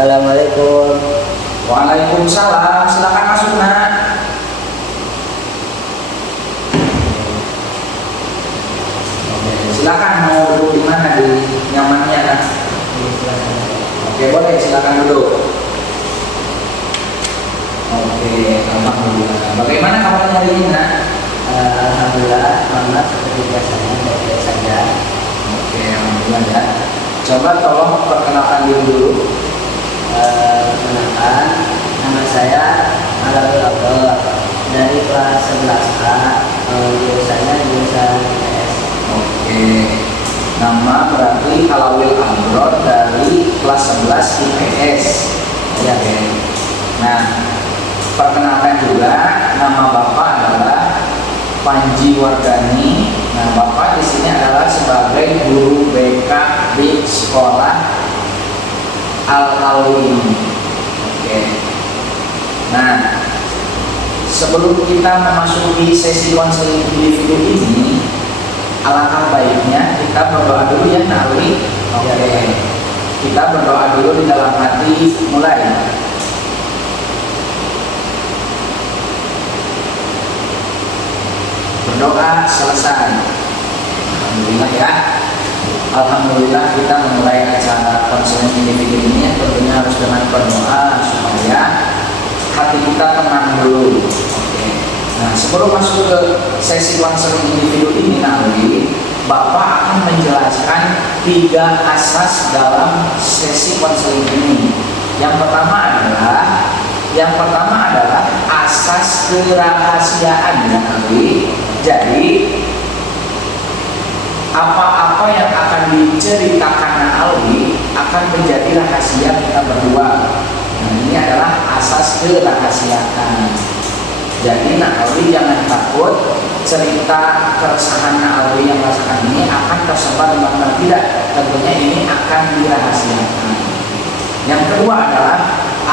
Assalamualaikum. Waalaikumsalam. Silakan masuk nak. Oke, silakan mau duduk di mana, di nyamannya nak. Oke, boleh silakan duduk. Oke, alhamdulillah. Bagaimana kabarnya hari ini nak? Alhamdulillah, Muhammad seperti biasanya baik-baik saja. Oke, alhamdulillah ya. Coba tolong perkenalkan diri dulu. Perkenalkan, nama saya Alawil Abdul dari kelas 11A, jurusannya jurusan IPS. Oke, nama berarti Alawil Amrod dari kelas 11 IPS. Ya, oke. Nah, perkenalkan juga nama Bapak adalah Panji Wardani. Nah, Bapak di sini adalah sebagai guru BK di sekolah Al-Alwi. Oke. Nah, sebelum kita memasuki sesi konseling individu ini, alangkah baiknya kita berdoa dulu ya Nawi. Oke. Kita berdoa dulu di dalam hati. Mulai. Berdoa selesai. Alhamdulillah ya. Alhamdulillah kita memulai acara konseling individu ini tentunya harus dengan berdoa supaya hati kita tenang dulu. Oke. Nah, sebelum masuk ke sesi konseling individu ini nanti Bapak akan menjelaskan 3 asas dalam sesi konseling ini. Yang pertama adalah asas kerahasiaan ya nanti. Jadi apa-apa yang akan diceritakan Alwi akan menjadi rahasia kita berdua. Nah, ini adalah asas kerahasiaan. Jadi Alwi jangan takut cerita keresahan Alwi yang rasakan ini akan tersebar di mana tidak. Tentunya ini akan dirahasiakan. Yang kedua adalah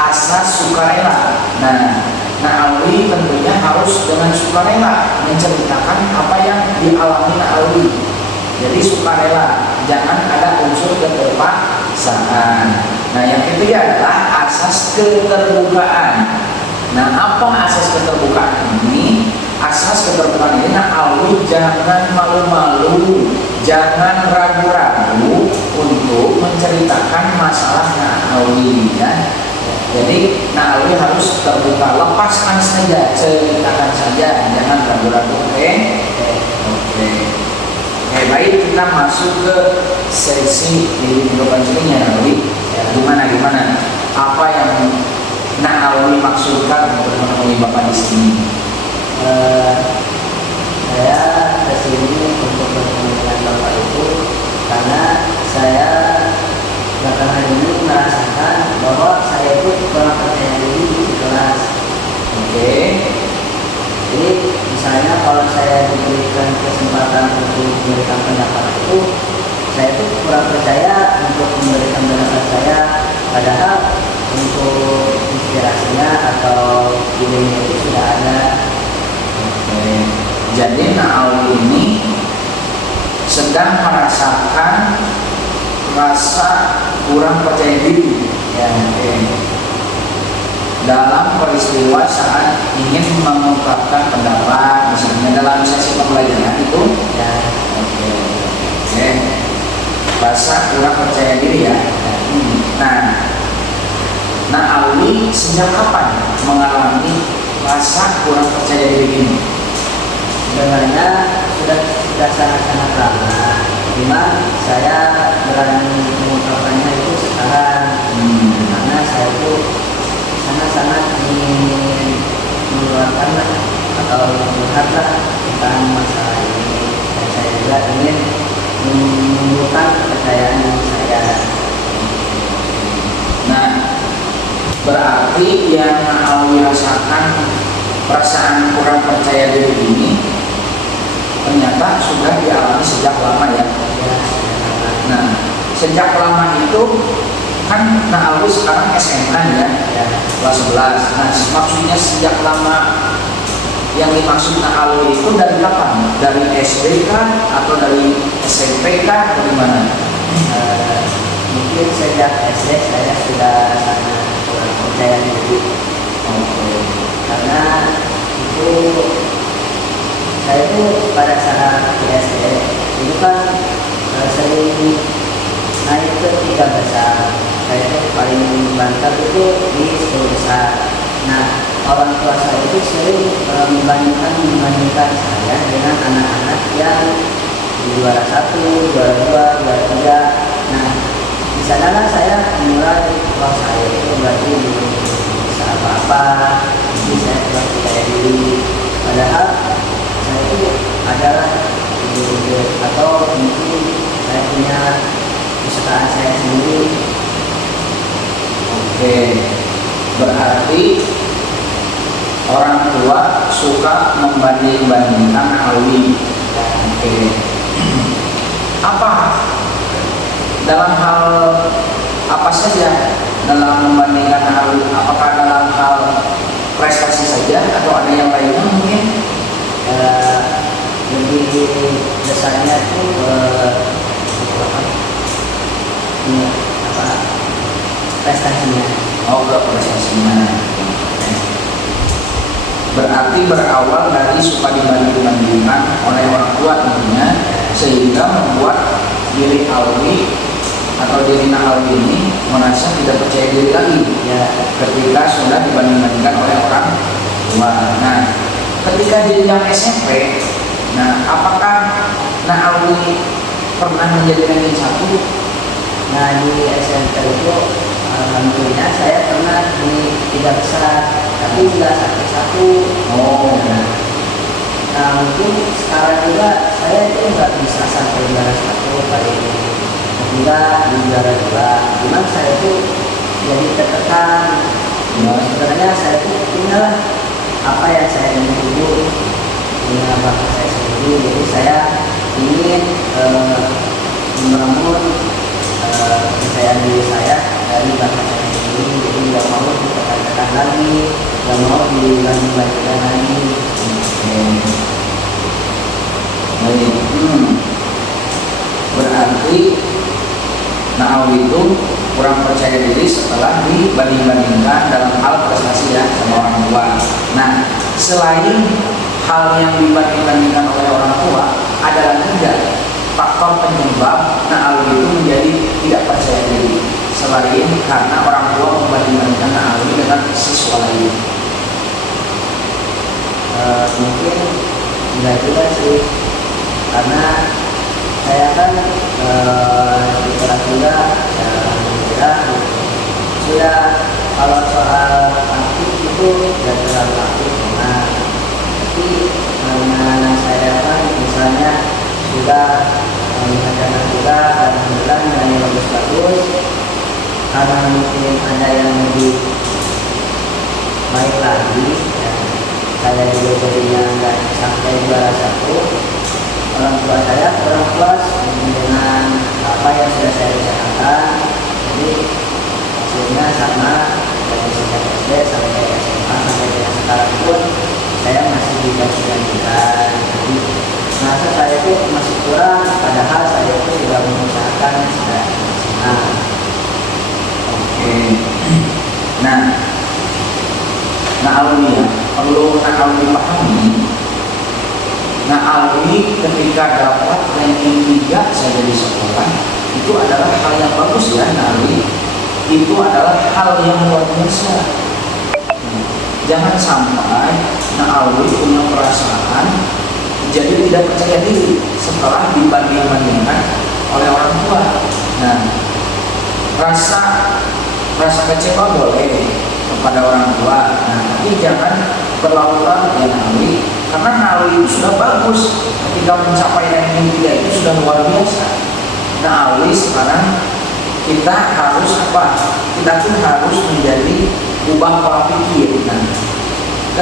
asas sukarela. Nah, Alwi tentunya harus dengan sukarela menceritakan apa yang dialami Alwi. Jadi sukarela, jangan ada unsur keterpaksaan. Nah, yang ketiga adalah asas keterbukaan. Nah, apa asas keterbukaan ini? Asas keterbukaan ini, Alwi jangan malu-malu, jangan ragu-ragu untuk menceritakan masalah Alwi ya. Jadi Alwi harus terbuka, lepaskan saja, ceritakan saja, jangan ragu-ragu. Oke. Oke, baik, kita masuk ke sesi individu konselingnya Alwi. Gimana? Apa yang Alwi maksudkan untuk menemui Bapak di sini? Saya kesini untuk bertemu dengan Bapak itu karena saya belakangan ini merasakan bahwa saya itu kurang percaya diri di kelas. Oke. Jadi misalnya kalau saya diberikan kesempatan untuk memberikan pendapat itu, saya itu kurang percaya untuk memberikan pendapat saya, padahal untuk inspirasinya atau idenya itu sudah ada. Oke. Jadi Alwi ini sedang merasakan rasa kurang percaya diri ya, dalam peristiwa saat ingin mengungkapkan pendapat, misalnya dalam sesi pembelajaran itu ya. Oke. Rasa kurang percaya diri ya. Nah, Alwi sejak kapan mengalami rasa kurang percaya diri ini? Sebenarnya sudah sangat-sangat lama. Cuma saya berani mengungkapkannya itu sekarang, karena saya itu sangat-sangat ingin mengeluarkan atau melihatlah tentang masalah ini, dan saya juga ingin menumbuhkan kepercayaan saya. Nah, berarti yang Alwi rasakan perasaan kurang percaya diri ini ternyata sudah dialami sejak lama ya. Nah, sejak lama itu kan Alwi sekarang SMA ya, kelas 11. Nah, maksudnya sejak lama yang dimaksud Alwi itu dari kapan? Dari SD kah atau dari SMP kah atau gimana? Mungkin sejak SD saya sudah sangat kurang percaya diri. Oke. Karena itu saya itu pada saat di SD itu kan sering naik ke 3 besar. Saya itu paling banter itu di 10 besar. Nah, orang tua saya itu sering membandingkan saya dengan anak-anak yang di juara 1, juara 2, juara 3. Nah, di sanalah saya mulai, wah saya itu berarti belum bisa apa-apa, jadi saya kurang percaya diri. Padahal saya itu adalah ide-ide atau mungkin saya punya kesukaan saya sendiri. Oke, berarti orang tua suka membanding-bandingkan Alwi. Oke. Apa dalam hal apa saja dalam membandingkan Alwi? Apakah dalam hal prestasi saja atau ada yang lainnya mungkin? Lebih besarnya itu apa prestasinya. Oh, ke prestasinya. Berarti berawal dari suka dibanding-bandingkan oleh orang tua tentunya, sehingga membuat diri Alwi atau diri Alwi ini merasa tidak percaya diri lagi Ya, ketika sudah dibanding-bandingkan oleh orang tua. Nah, ketika jenjang SMP, nah apakah Alwi pernah menjadi ranking 1? nah di SMP itu alhamdulillah saya pernah di 3 besar, tapi nggak satu-satu. Oh, Nah mungkin sekarang juga saya itu nggak bisa sampai juara 1, paling enggak di juara 2. Cuman saya itu jadi tertekan. Sebenarnya saya itu punya apa yang saya ingin tuju, punya bakat saya sendiri. Jadi saya ingin merebut kepercayaan diri saya dari bakat saya sendiri. Jadi nggak mau ditekan-tekan lagi, nggak mau dibanding-bandingkan lagi. baik. Berarti Alwi itu kurang percaya diri setelah dibanding-bandingkan dalam hal prestasi ya sama orang tua. Nah, selain hal yang dibanding-bandingkan oleh orang tua, ada lagi nggak faktor penyebab Alwi itu menjadi tidak percaya diri selain karena orang tua membanding-bandingkan Alwi dengan siswa lain? Mungkin enggak juga sih, karena saya kan di kelas juga sudah kalau soal aktif itu tidak terlalu aktif. Nah, tapi karena saya kan misalnya sudah mengajarkan juga alhamdulillah nilainya bagus-bagus, karena mungkin ada yang lebih baik lagi ya, saya juga jadinya nggak sampai juara 1. Orang tua saya kurang puas dengan apa yang sudah saya usahakan, jadi hasilnya sama dari sejak SD sampai SMA sampai dengan sekarang pun saya masih diganti-gantikan. Jadi merasa saya itu masih kurang, padahal saya itu sudah mengusahakan sudah maksimal. Oke. Nah Alwi ya, perlu Alwi pahami. Alwi ketika dapat ranking 3 saja di sekolah itu adalah hal yang bagus ya. Alwi itu adalah hal yang luar biasa. Jangan sampai Alwi punya perasaan jadi tidak percaya diri setelah dibanding-bandingkan oleh orang tua. Nah, rasa kecewa boleh kepada orang tua, nah tapi jangan berlarut-larut ya Alwi, karena Alwi itu sudah bagus ketika mencapai ranking 3 itu sudah luar biasa. Alwi sekarang kita harus apa? Kita tuh harus menjadi ubah pola pikir. Nah,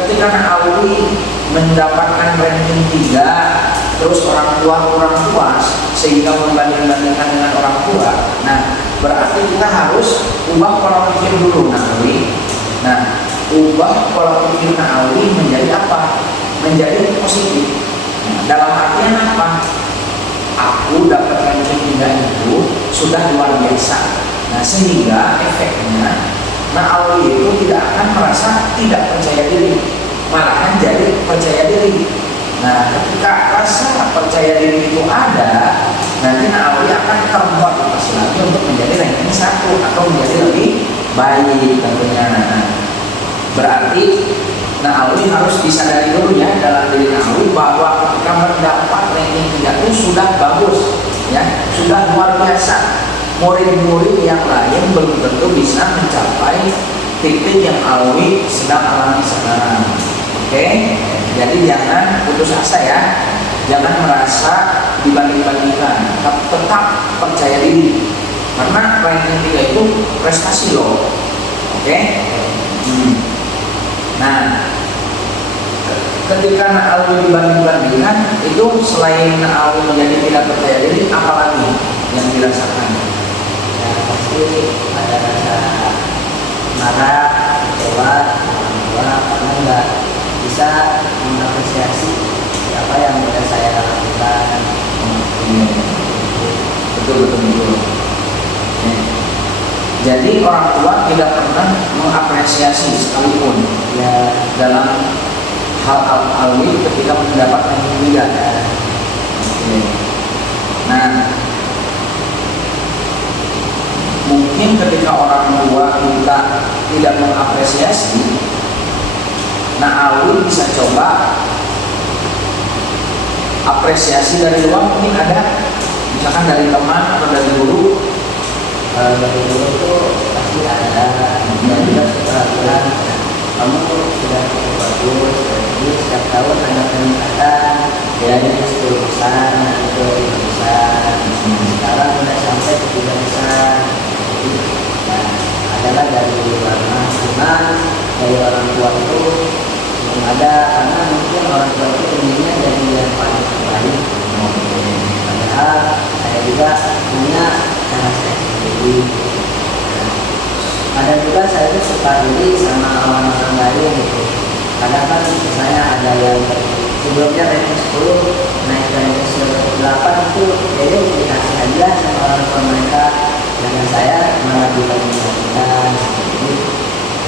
ketika Alwi mendapatkan ranking 3 terus orang tua kurang puas sehingga membanding-bandingkan dengan orang tua, nah berarti kita harus ubah pola pikir dulu Alwi. Nah, ubah pola pikir Alwi menjadi apa? Menjadi positif. Dalam artian apa? Aku dapat ranking 3 itu sudah luar biasa. Nah, sehingga efeknya Na'awi itu tidak akan merasa tidak percaya diri, malahan jadi percaya diri. Nah, ketika rasa percaya diri itu ada, nanti Na'awi akan termotivasi lagi untuk menjadi ranking 1 atau menjadi lebih baik tentunya. Nah, berarti Na'awi harus disadari dulu ya dalam diri Na'awi bahwa ketika mendapat ranking 3 itu sudah bagus, ya, sudah luar biasa. Murid-murid yang lain belum tentu bisa mencapai titik yang Alwi sedang alami sekarang. Oke, jadi jangan putus asa ya, jangan merasa dibanding-bandingkan, tetap percaya diri karena ranking 3 itu prestasi loh. Oke. Nah, ketika Alwi dibanding-bandingkan itu selain Alwi menjadi tidak percaya diri, apalagi yang dirasakan? Ya pasti ada rasa marah, kecewa, orang tua karena nggak bisa mengapresiasi apa yang sudah saya lakukan. Betul. Jadi orang tua tidak pernah mengapresiasi sekalipun ya dalam hal Alwi ketika mendapat ranking 3. Nah, mungkin ketika orang tua kita tidak mengapresiasi, Alwi bisa coba apresiasi dari luar, mungkin ada, misalkan dari teman atau dari guru. Dari dulu tuh pasti ada, dan juga suka bilang kamu sudah cukup bagus, jadi setiap tahun ada peningkatan, dari 10 besar, nanti ke 5 besar, sekarang udah sampai ke 3 besar. Jadi ya adalah dari luar, cuma dari orang tua itu belum ada, karena mungkin orang tua itu inginnya jadi yang paling terbaik. Padahal saya juga punya cara saya sendiri. Ada juga saya itu suka diri sama orang-orang lain gitu. Kadang kan misalnya ada yang sebelumnya ranking 10 naik ke ranking 8 itu jadi dikasih hadiah sama orang tua mereka, dengan saya malah dibanding-bandingkan. Jadi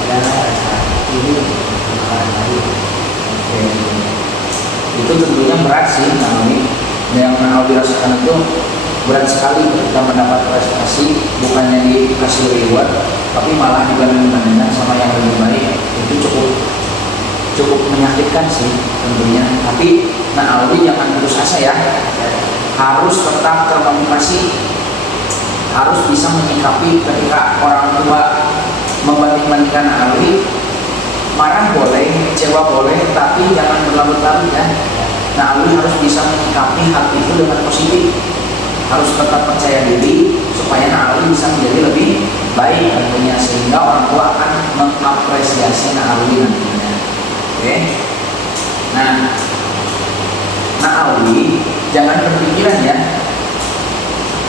adalah rasa iri sama orang lain. Itu tentunya berat sih, Naomi. Yang Naomi rasakan itu berat sekali ketika mendapat prestasi, bukannya dikasih reward, tapi malah dibanding-bandingkan sama yang lebih baik. Itu cukup menyakitkan sih tentunya. Tapi Naomi jangan putus asa ya, harus tetap termotivasi, harus bisa menyikapi ketika orang tua membanding-bandingkan Naomi. Marah boleh, kecewa boleh, tapi jangan berlarut-larut ya. Naomi harus bisa menyikapi hal itu dengan positif, harus tetap percaya diri supaya Naomi bisa menjadi lebih baik tentunya, sehingga orang tua akan mengapresiasi Naomi nantinya. Oke. Nah, Naomi jangan berpikiran ya,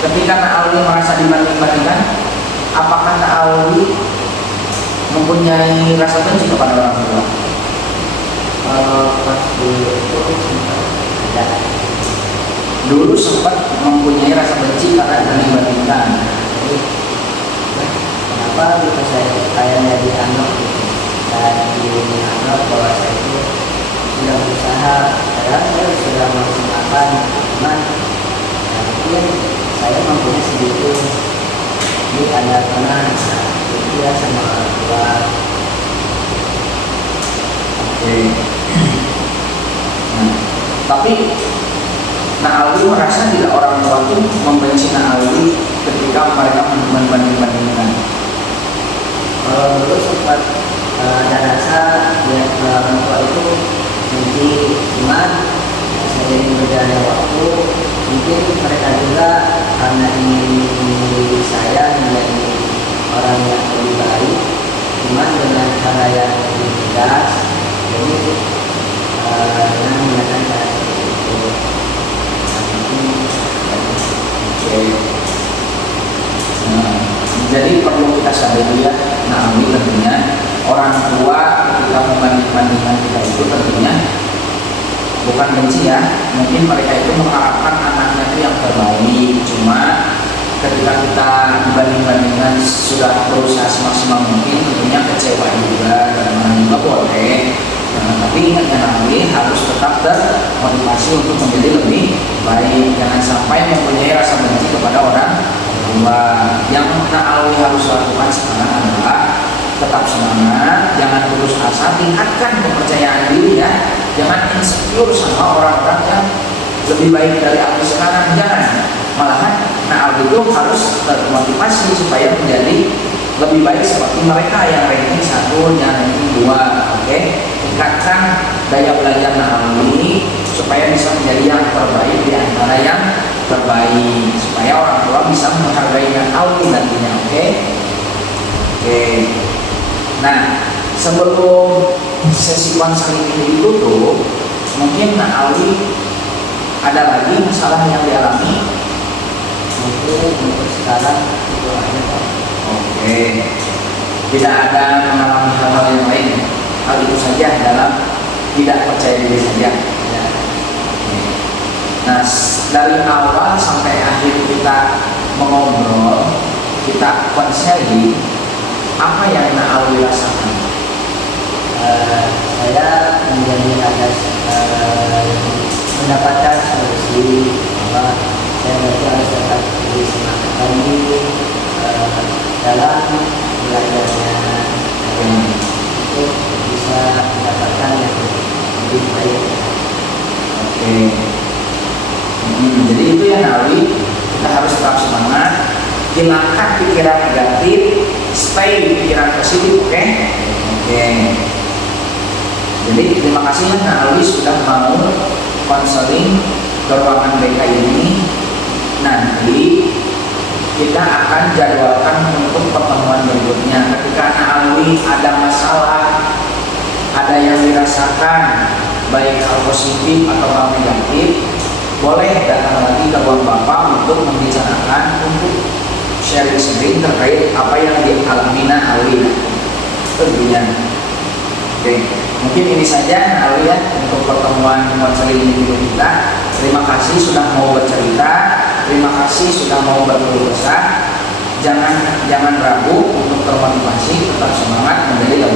ketika Naomi merasa dibanding-bandingkan, apakah Naomi mempunyai rasa benci kepada orang tua? Pas dulu itu sempat ada. Dulu sempat mempunyai rasa benci karena dibandingkan. Jadi kenapa gitu saya kayaknya dianggap gitu, dan dianggap bahwa saya itu sudah berusaha, padahal saya sudah memaksimalkan, cuman ya mungkin saya mampunya sedikit. Jadi ada pernah itu ya sama orang tua. Oke. Nah, tapi Naomi merasa tidak orang tua itu membenci Naomi ketika mereka membanding-bandingkan. Kalau dulu sempat ada rasa ya orang tua itu benci, cuman seiring berjalannya waktu mungkin mereka juga karena ingin mendidik saya menjadi orang yang lebih baik, cuman dengan cara yang lebih tegas. Jadi dengan menggunakan cara seperti itu. Nah, jadi perlu kita sadari ya, Naomi tentunya orang tua ketika membanding-bandingkan kita itu tentunya bukan benci ya, mungkin mereka itu mengharapkan anaknya itu yang terbaik, cuma ketika kita dibanding-bandingkan sudah berusaha semaksimal mungkin, tentunya kecewa juga dan marah juga boleh. Tapi ingat ya, Nawi harus tetap termotivasi untuk menjadi lebih baik. Jangan sampai mempunyai rasa benci kepada orang tua. Yang Nawi harus lakukan sekarang adalah tetap semangat, jangan putus asa, tingkatkan kepercayaan diri ya. Jangan insecure sama orang-orang yang lebih baik dari Alwi sekarang, jangan. Malahan Alwi itu harus termotivasi supaya menjadi lebih baik seperti mereka yang ranking 1, yang ranking 2. Oke, tingkatkan daya belajar Alwi supaya bisa menjadi yang terbaik di antara yang terbaik, supaya orang tua bisa menghargai Alwi nantinya. Oke. Nah, sebelum sesi konseling ini ditutup, mungkin Alwi ada lagi masalah yang dialami? Mungkin untuk sekarang itu aja Pak. Oke, tidak ada mengalami hal-hal yang lain. Hal itu saja dalam tidak percaya diri saja. Ya. Nah, dari awal sampai akhir kita mengobrol, kita konseling, apa yang Alwi rasakan? Saya menjadi ada mendapatkan solusi bahwa saya harus tetap lebih semangat lagi dalam belajarnya untuk bisa mendapatkan yang lebih baik. Oke. Jadi itu ya Alwi, kita harus tetap semangat, hilangkan pikiran negatif, stay pikiran positif. Oke. Jadi terima kasih ya Alwi sudah mau konseling ke ruangan BK ini. Nanti kita akan jadwalkan untuk pertemuan berikutnya. Ketika Alwi ada masalah, ada yang dirasakan baik hal positif atau hal negatif, boleh datang lagi ke ruang Bapak untuk membicarakan, untuk sharing-sharing terkait apa yang dialami Alwi tentunya. Oke, mungkin ini saja Alwi ya untuk pertemuan konseling video kita. Terima kasih sudah mau bercerita, terima kasih sudah mau berkeluh kesah. Jangan ragu untuk termotivasi, tetap semangat menjadi